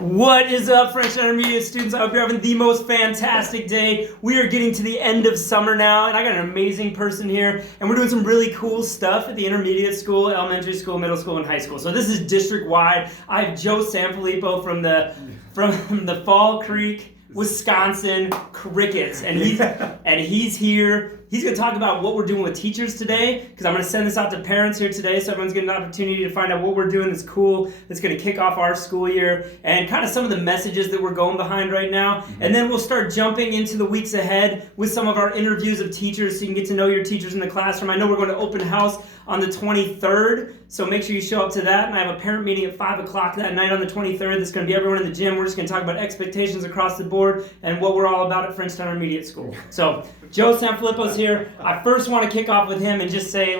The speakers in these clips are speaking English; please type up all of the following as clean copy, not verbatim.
What is up, Frenchtown Intermediate students? I hope you're having the most fantastic day. We are getting to the end of summer now, and I got an amazing person here, and we're doing some really cool stuff at the intermediate school, elementary school, middle school, and high school. So this is district-wide. I have Joe Sanfelippo from the Fall Creek, Wisconsin Crickets, and he's here. He's going to talk about what we're doing with teachers today, because I'm going to send this out to parents here today, so everyone's getting an opportunity to find out what we're doing that's cool, that's going to kick off our school year, and kind of some of the messages that we're going behind right now. And then we'll start jumping into the weeks ahead with some of our interviews of teachers, so you can get to know your teachers in the classroom. I know we're going to open house on the 23rd, so make sure you show up to that. And I have a parent meeting at 5 o'clock that night on the 23rd. That's going to be everyone in the gym. We're just going to talk about expectations across the board and what we're all about at Frenchtown Intermediate School. So Joe Sanfelippo's here. I first want to kick off with him and just say,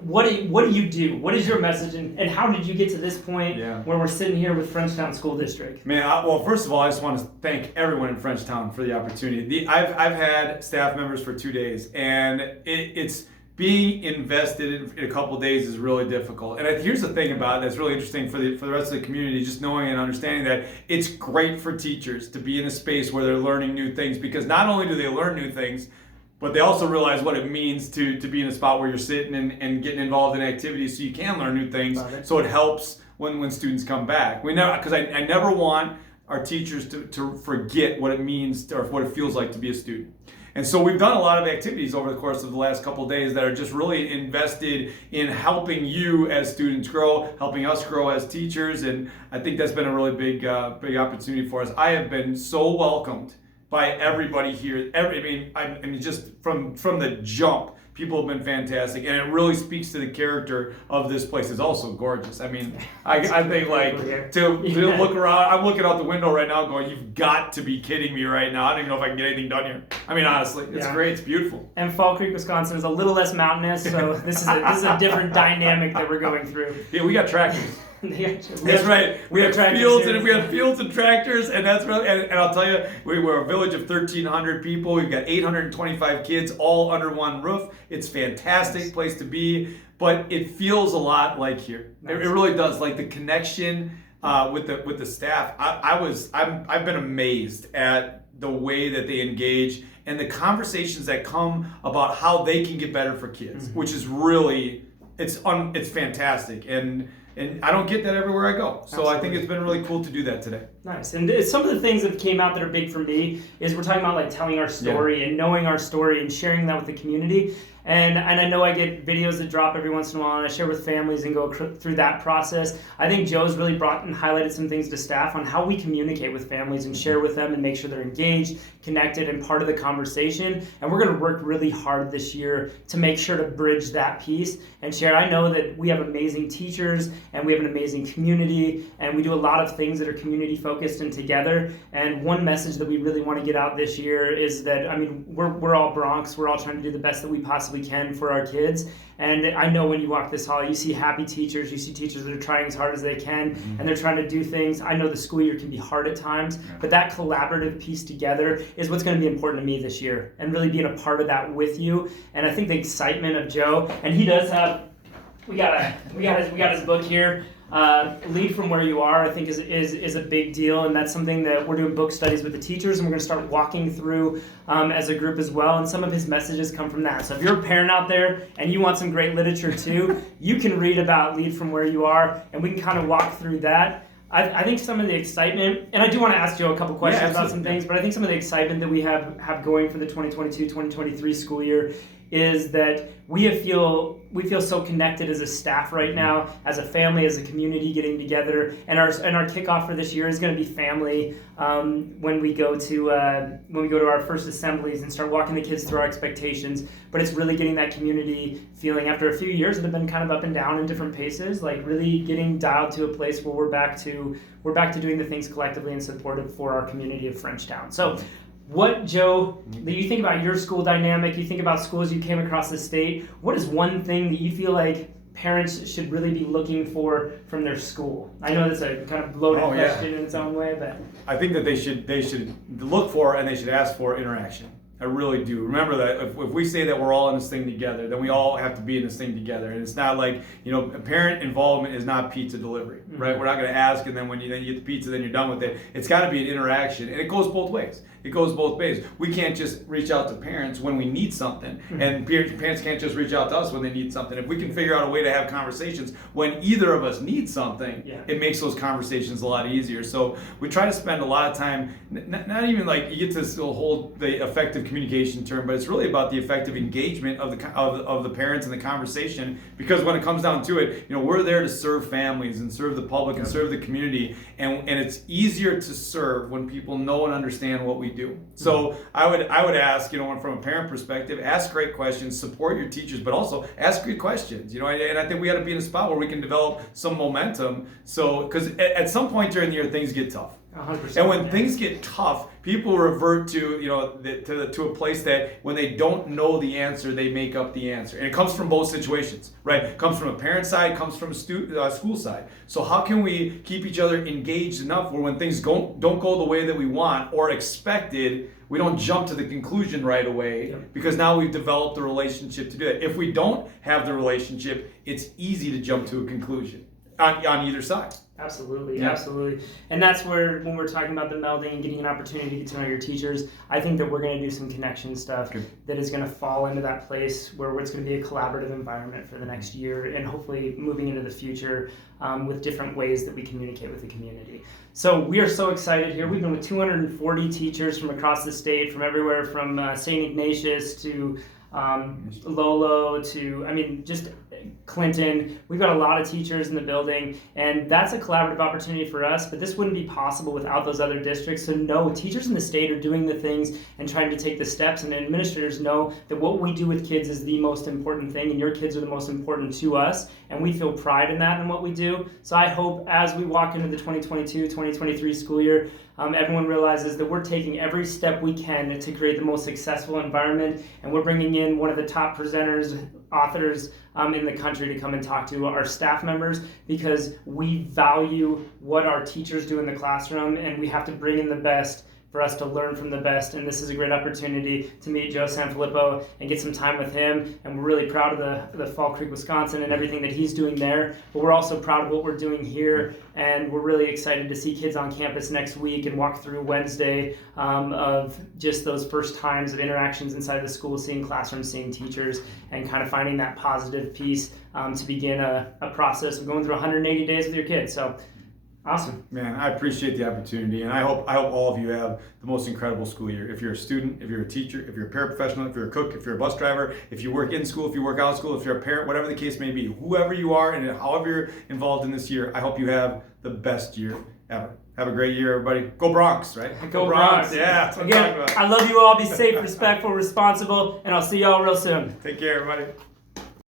what do you do? What is your message, and how did you get to this point where we're sitting here with Frenchtown School District? Man, well, first of all, I just want to thank everyone in Frenchtown for the opportunity. I've had staff members for 2 days, and it's being invested in a couple of days is really difficult. And here's the thing about it that's really interesting for the rest of the community, just knowing and understanding that it's great for teachers to be in a space where they're learning new things, because not only do they learn new things, but they also realize what it means to be in a spot where you're sitting and getting involved in activities so you can learn new things. So it helps when students come back. Because I never want our teachers to forget what it means or what it feels like to be a student. And so we've done a lot of activities over the course of the last couple of days that are just really invested in helping you as students grow, helping us grow as teachers, and I think that's been a really big opportunity for us. I have been so welcomed by everybody here. I mean, just from the jump, people have been fantastic, and it really speaks to the character of this place. It's also gorgeous. I mean, I think to look around. I'm looking out the window right now, going, "You've got to be kidding me right now." I don't even know if I can get anything done here. I mean, honestly, it's great. It's beautiful. And Fall Creek, Wisconsin is a little less mountainous, so this is a different dynamic that we're going through. Yeah, we got tractors. That's right. We have fields and tractors, and that's really. And I'll tell you, we're a village of 1,300 people. We've got 825 kids, all under one roof. It's a fantastic place to be, but it feels a lot like here. It really does. Like the connection with the staff. I've been amazed at the way that they engage and the conversations that come about how they can get better for kids, which is really it's fantastic. And I don't get that everywhere I go. So Absolutely. I think it's been really cool to do that today. Nice. And some of the things that came out that are big for me is we're talking about telling our story and knowing our story and sharing that with the community. And I know I get videos that drop every once in a while, and I share with families and go through that process. I think Joe's really brought and highlighted some things to staff on how we communicate with families and share with them and make sure they're engaged, connected, and part of the conversation. And we're going to work really hard this year to make sure to bridge that piece and share. I know that we have amazing teachers and we have an amazing community, and we do a lot of things that are community focused and together. And one message that we really want to get out this year is that, I mean, we're all Bronx. We're all trying to do the best that we possibly can for our kids. And I know when you walk this hall, you see happy teachers, you see teachers that are trying as hard as they can, and they're trying to do things. I know the school year can be hard at times, but that collaborative piece together is what's going to be important to me this year, and really being a part of that with you. And I think the excitement of Joe, and he does have, we got his book here. Lead from Where You Are, I think, is a big deal, and that's something that we're doing book studies with the teachers, and we're going to start walking through as a group as well, and some of his messages come from that. So if you're a parent out there and you want some great literature too, you can read about Lead from Where You Are, and we can kind of walk through that. I think some of the excitement, and I do want to ask Joe a couple questions about some things, but I think some of the excitement that we have going for the 2022-2023 school year is that we feel so connected as a staff right now, as a family, as a community getting together, and our kickoff for this year is going to be family when we go to our first assemblies and start walking the kids through our expectations. But it's really getting that community feeling after a few years that have been kind of up and down in different paces, really getting dialed to a place where we're back to doing the things collectively and supportive for our community of Frenchtown. So. What, Joe, that you think about your school dynamic, you think about schools you came across the state, what is one thing that you feel like parents should really be looking for from their school? I know that's a kind of loaded question in its own way, but I think that they should look for and they should ask for interaction. I really do. Remember that if we say that we're all in this thing together, then we all have to be in this thing together. And it's not like, parent involvement is not pizza delivery, right? We're not going to ask, and then when you get the pizza, then you're done with it. It's got to be an interaction, and it goes both ways. It goes both ways. We can't just reach out to parents when we need something, and parents can't just reach out to us when they need something. If we can figure out a way to have conversations when either of us need something, it makes those conversations a lot easier. So we try to spend a lot of time, not even like you get to still hold the effective communication term, but it's really about the effective engagement of the parents in the conversation. Because when it comes down to it, we're there to serve families and serve the public and serve the community, and it's easier to serve when people know and understand what we do. So I would ask, from a parent perspective, ask great questions, support your teachers, but also ask good questions. And I think we got to be in a spot where we can develop some momentum. So, because at some point during the year, things get tough. 100%, and when things get tough, people revert to to a place that when they don't know the answer, they make up the answer, and it comes from both situations, right? It comes from a parent side, comes from a school side. So how can we keep each other engaged enough where when things don't go the way that we want or expected, we don't jump to the conclusion right away, because now we've developed a relationship to do that. If we don't have the relationship, it's easy to jump to a conclusion on either side. Absolutely, absolutely. And that's where, when we're talking about the melding and getting an opportunity to get to know your teachers, I think that we're going to do some connection stuff that is going to fall into that place where it's going to be a collaborative environment for the next year, and hopefully moving into the future with different ways that we communicate with the community. So we are so excited here. We've been with 240 teachers from across the state, from everywhere from St. Ignatius to Lolo to, just Clinton. We've got a lot of teachers in the building, and that's a collaborative opportunity for us, but this wouldn't be possible without those other districts. So no, teachers in the state are doing the things and trying to take the steps, and administrators know that what we do with kids is the most important thing, and your kids are the most important to us, and we feel pride in that in what we do. So I hope as we walk into the 2022-2023 school year, everyone realizes that we're taking every step we can to create the most successful environment, and we're bringing in one of the top presenters, authors in the country to come and talk to our staff members, because we value what our teachers do in the classroom, and we have to bring in the best for us to learn from the best. And this is a great opportunity to meet Joe Sanfelippo and get some time with him. And we're really proud of the Fall Creek, Wisconsin, and everything that he's doing there. But we're also proud of what we're doing here. And we're really excited to see kids on campus next week and walk through Wednesday of just those first times of interactions inside the school, seeing classrooms, seeing teachers, and kind of finding that positive piece to begin a process of going through 180 days with your kids. So awesome. Man, I appreciate the opportunity, and I hope all of you have the most incredible school year. If you're a student, if you're a teacher, if you're a paraprofessional, if you're a cook, if you're a bus driver, if you work in school, if you work out of school, if you're a parent, whatever the case may be, whoever you are and however you're involved in this year, I hope you have the best year ever. Have a great year, everybody. Go Bronx, right? Go Bronx. Yeah, that's what Again, I'm talking about. I love you all. Be safe, respectful, responsible, and I'll see you all real soon. Take care, everybody.